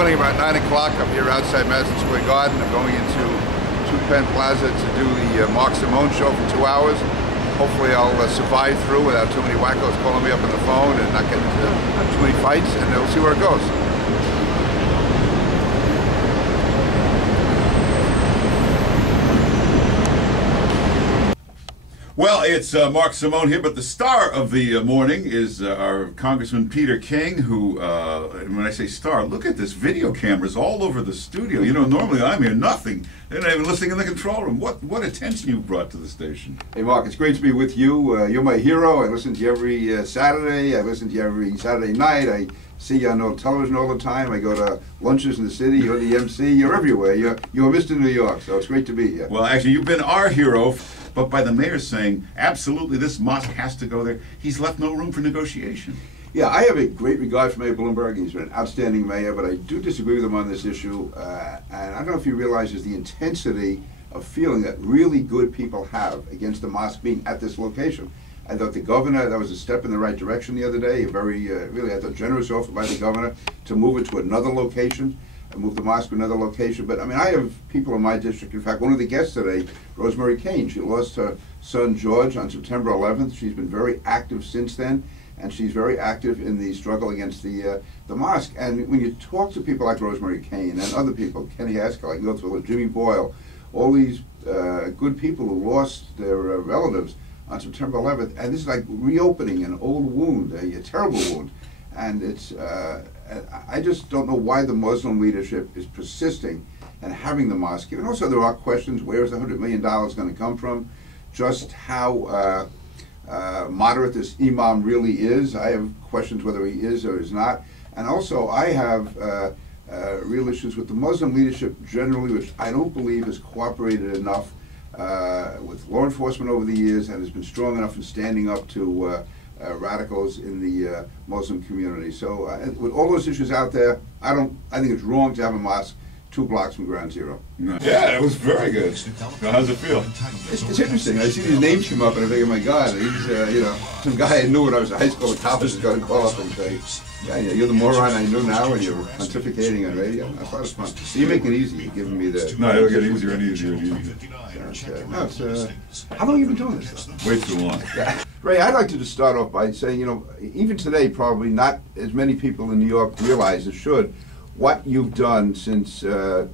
morning about 9 o'clock. I'm here outside Madison Square Garden. I'm going into Penn Plaza to do the Mark Simone Show for 2 hours. Hopefully I'll survive through without too many wackos calling me up on the phone and not get into too many fights, and we'll see where it goes. Well, it's Mark Simone here, but the star of the morning is our Congressman Peter King, who, when I say star, look at this, video cameras all over the studio. You know, normally I'm here, nothing. They're not even listening in the control room. What attention you've brought to the station. Hey, Mark, it's great to be with you. You're my hero. I listen to you every Saturday. I listen to you every Saturday night. I see you on television all the time. I go to lunches in the city. You're the MC. You're everywhere. You're Mr. New York, so it's great to be here. Well, actually, you've been our hero. But by the mayor saying, absolutely, this mosque has to go there, he's left no room for negotiation. Yeah, I have a great regard for Mayor Bloomberg. He's been an outstanding mayor, but I do disagree with him on this issue. And I don't know if he realizes the intensity of feeling that really good people have against the mosque being at this location. I thought the governor, that was a step in the right direction the other day, a very, really, I thought, generous offer by the governor to move it to another location. Move the mosque to another location. But I mean, I have people in my district. In fact, one of the guests today, Rosemary Kane, she lost her son George on September 11th. She's been very active since then, and she's very active in the struggle against the mosque. And when you talk to people like Rosemary Kane and other people, Kenny Haskell, I can go through Jimmy Boyle, all these good people who lost their relatives on September 11th, and this is like reopening an old wound, a terrible wound. And it's, I just don't know why the Muslim leadership is persisting and having the mosque. And also there are questions, where is the $100 million going to come from? Just how moderate this imam really is. I have questions whether he is or is not. And also I have real issues with the Muslim leadership generally, which I don't believe has cooperated enough with law enforcement over the years and has been strong enough in standing up to radicals in the Muslim community. So with all those issues out there, I think it's wrong to have a mosque 2 blocks from Ground Zero. Yeah, it was very good. How's it feel? It's interesting. I see these names come up and I think, oh my God, he's you know, some guy I knew when I was in high school or college is going to call up and say, yeah, you're the moron I knew now and you're pontificating on radio. I thought it was fun. So you make it easy. You're giving me the... No, it'll get easier and easier and easier. No, it's, how long have you been doing this stuff? Way too long. Yeah. Ray, I'd like to just start off by saying, you know, even today probably not as many people in New York realize as should what you've done since you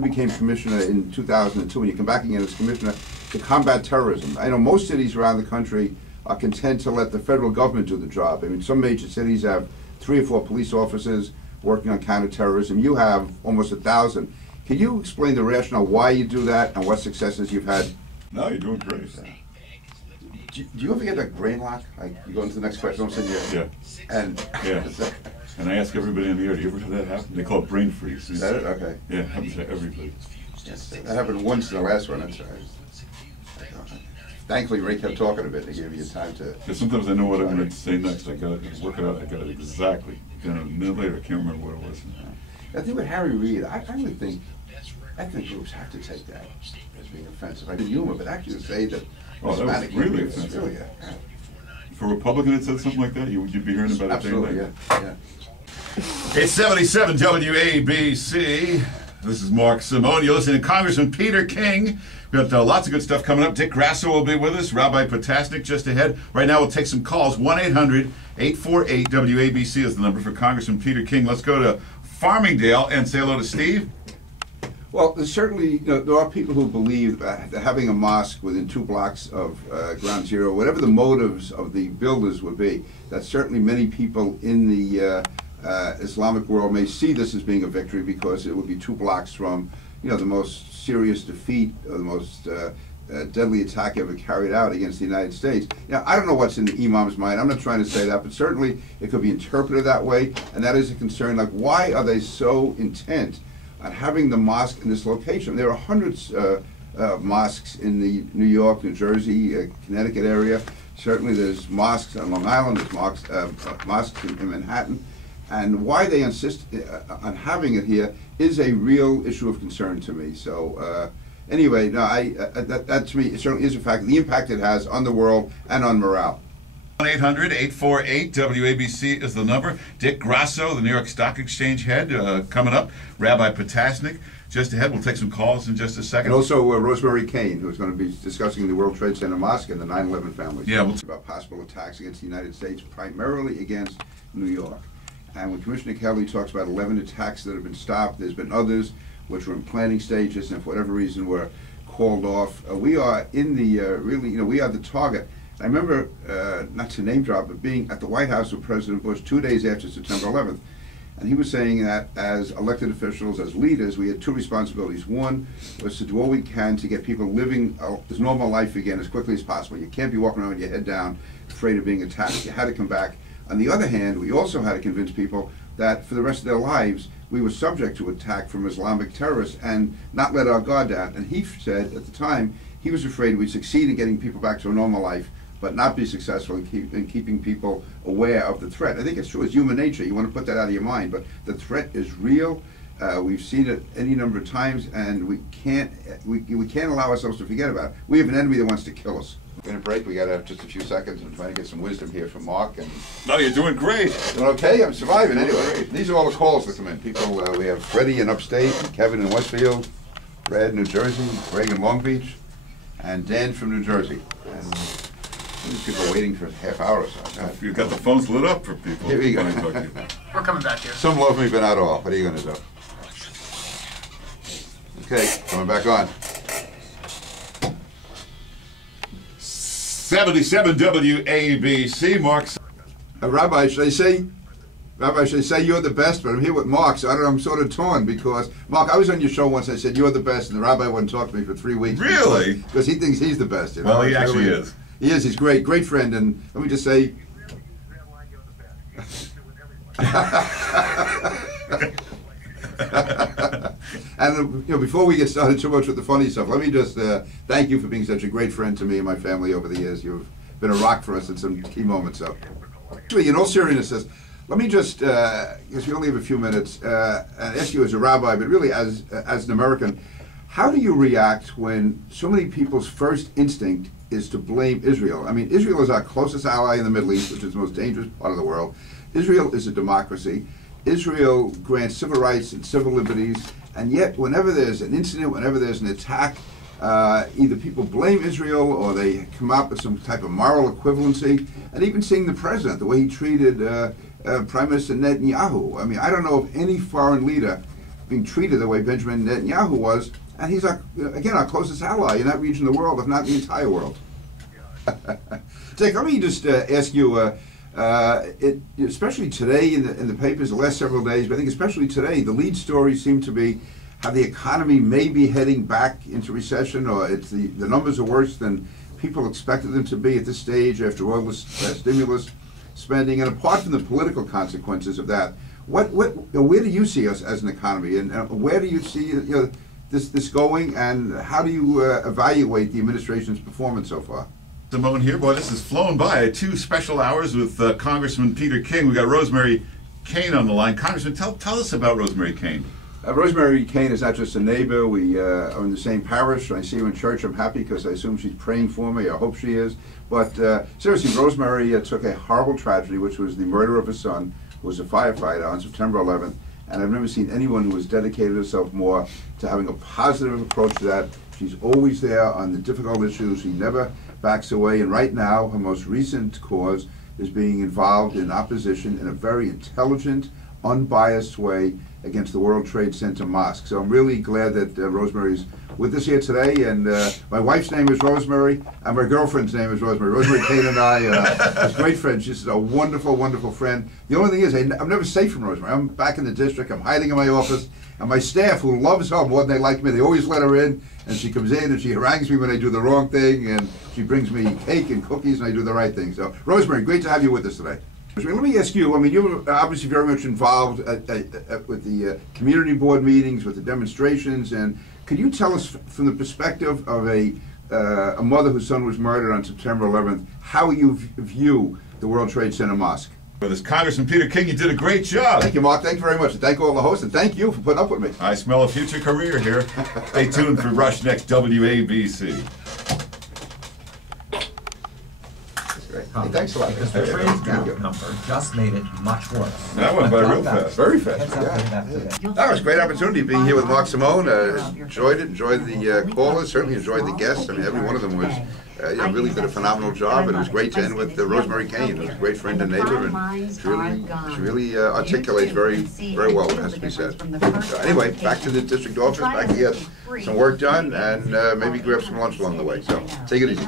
became commissioner in 2002, when you come back again as commissioner, to combat terrorism. I know most cities around the country are content to let the federal government do the job. I mean, some major cities have 3 or 4 police officers working on counterterrorism. You have almost 1,000. Can you explain the rationale why you do that and what successes you've had? No, you're doing great. Do you ever get a brain lock? Like, you go into the next question, all of a sudden And I ask everybody in the air, do you ever have that happen? They call it brain freeze. Is that it? Okay. Yeah, it happens to everybody. Yes, that happened once in the last one. That's right. Thankfully, Ray kept talking a bit to give you time to... Because sometimes I know what I'm going to say next. I got to work it out. I got it exactly. Then a minute later, I can't remember what it was. I think with Harry Reid, I would think ethnic groups have to take that as being offensive. I did humor, but actually to say that... Oh, that was really offensive. Really, For a Republican that said something like that, you'd be hearing about it. Absolutely, yeah. It's 77 WABC. This is Mark Simone. You're listening to Congressman Peter King. We've got lots of good stuff coming up. Dick Grasso will be with us. Rabbi Potasnik just ahead. Right now we'll take some calls. 1-800-848-WABC is the number for Congressman Peter King. Let's go to Farmingdale and say hello to Steve. Well, there's certainly, there are people who believe that having a mosque within 2 blocks of Ground Zero, whatever the motives of the builders would be, that certainly many people in the Islamic world may see this as being a victory because it would be 2 blocks from, the most serious defeat or the most deadly attack ever carried out against the United States. I don't know what's in the imam's mind. I'm not trying to say that, but certainly it could be interpreted that way, and that is a concern. Like, why are they so intent on having the mosque in this location? There are hundreds of mosques in the New York, New Jersey, Connecticut area. Certainly there's mosques on Long Island, there's mosques in Manhattan. And why they insist on having it here is a real issue of concern to me. So anyway, no, that to me, it certainly is a fact. The impact it has on the world and on morale. 1-800-848-WABC is the number. Dick Grasso, the New York Stock Exchange head, coming up. Rabbi Potasnik, just ahead. We'll take some calls in just a second. And also Rosemary Kane, who's going to be discussing the World Trade Center Mosque and the 9/11 families. Yeah, about possible attacks against the United States, primarily against New York. And when Commissioner Kelly talks about 11 attacks that have been stopped, there's been others which were in planning stages and for whatever reason were called off. We are in the, we are the target. I remember, not to name drop, but being at the White House with President Bush 2 days after September 11th. And he was saying that as elected officials, as leaders, we had two responsibilities. One was to do all we can to get people living a normal life again as quickly as possible. You can't be walking around with your head down, afraid of being attacked. You had to come back. On the other hand, we also had to convince people that for the rest of their lives, we were subject to attack from Islamic terrorists and not let our guard down. And he said at the time, he was afraid we'd succeed in getting people back to a normal life, but not be successful in keeping people aware of the threat. I think it's true, it's human nature. You want to put that out of your mind, but the threat is real. We've seen it any number of times, and we can't allow ourselves to forget about it. We have an enemy that wants to kill us. We're going to break. We got to have just a few seconds. I'm trying to get some wisdom here from Mark. And no, you're doing great. Doing okay? I'm surviving anyway. These are all the calls that come in. People, we have Freddie in Upstate, Kevin in Westfield, Red, New Jersey, Greg in Long Beach, and Dan from New Jersey. And these people are waiting for a half hour or so. You've got the phones lit up for people. Here we go. We're coming back here. Some love me, but not all. What are you going to do? Okay, coming back on. 77 WABC, Mark. Rabbi, should I say you're the best? But I'm here with Mark, so I don't know, I'm sort of torn because, Mark, I was on your show once, I said you're the best, and the rabbi wouldn't talk to me for 3 weeks. Really? Because he thinks he's the best. You know? Well, he actually is. He is, he's great, great friend, and let me just say... And before we get started too much with the funny stuff, let me just thank you for being such a great friend to me and my family over the years. You've been a rock for us in some key moments. So, actually, in all seriousness, let me just, because we only have a few minutes, ask you as a rabbi, but really as an American, how do you react when so many people's first instinct is to blame Israel? I mean, Israel is our closest ally in the Middle East, which is the most dangerous part of the world. Israel is a democracy. Israel grants civil rights and civil liberties, and yet whenever there's an incident, whenever there's an attack, either people blame Israel or they come up with some type of moral equivalency, and even seeing the president, the way he treated Prime Minister Netanyahu. I mean, I don't know of any foreign leader being treated the way Benjamin Netanyahu was, and he's, again, our closest ally in that region of the world, if not the entire world. Dick, let me just ask you, especially today in the papers, the last several days, but I think especially today, the lead stories seem to be how the economy may be heading back into recession, or the numbers are worse than people expected them to be at this stage after all this stimulus spending. And apart from the political consequences of that, where do you see us as an economy, and where do you see this going, and how do you evaluate the administration's performance so far? Simone here. Boy, this has flown by. 2 special hours with Congressman Peter King. We got Rosemary Kane on the line. Congressman, tell us about Rosemary Kane. Rosemary Kane is not just a neighbor. We are in the same parish. I see her in church. I'm happy because I assume she's praying for me. I hope she is. But seriously, Rosemary took a horrible tragedy, which was the murder of her son, who was a firefighter, on September 11th. And I've never seen anyone who has dedicated herself more to having a positive approach to that. She's always there on the difficult issues. She never backs away. And right now, her most recent cause is being involved in opposition in a very intelligent, unbiased way against the World Trade Center Mosque. So I'm really glad that Rosemary's with us here today. And my wife's name is Rosemary, and my girlfriend's name is Rosemary. Rosemary Kane and I are great friends. She's a wonderful, wonderful friend. The only thing is, I'm never safe from Rosemary. I'm back in the district. I'm hiding in my office. And my staff, who loves her more than they like me, they always let her in. And she comes in and she harangues me when I do the wrong thing. And she brings me cake and cookies, and I do the right thing. So, Rosemary, great to have you with us today. Let me ask you, I mean, you're obviously very much involved with the community board meetings, with the demonstrations, and could you tell us from the perspective of a mother whose son was murdered on September 11th, how you view the World Trade Center Mosque? With us, Congressman Peter King, you did a great job. Thank you, Mark. Thank you very much. And thank all the hosts, and thank you for putting up with me. I smell a future career here. Stay tuned for Rush next WABC. Great. Hey, thanks a lot. Because the fringe gap number just made it much worse. That went by real fast. Very fast. Heads up, Yeah. headed after that. That was a great opportunity being here with Mark Simone. Enjoyed it. Enjoyed the callers. Certainly enjoyed the guests. I mean, every one of them was really did a phenomenal job, and it was great to end with Rosemary Kane, who's a great friend and neighbor, and she really articulates very well what has to be said. So anyway, back to the district office, back to get some work done, and maybe grab some lunch along the way. So take it easy.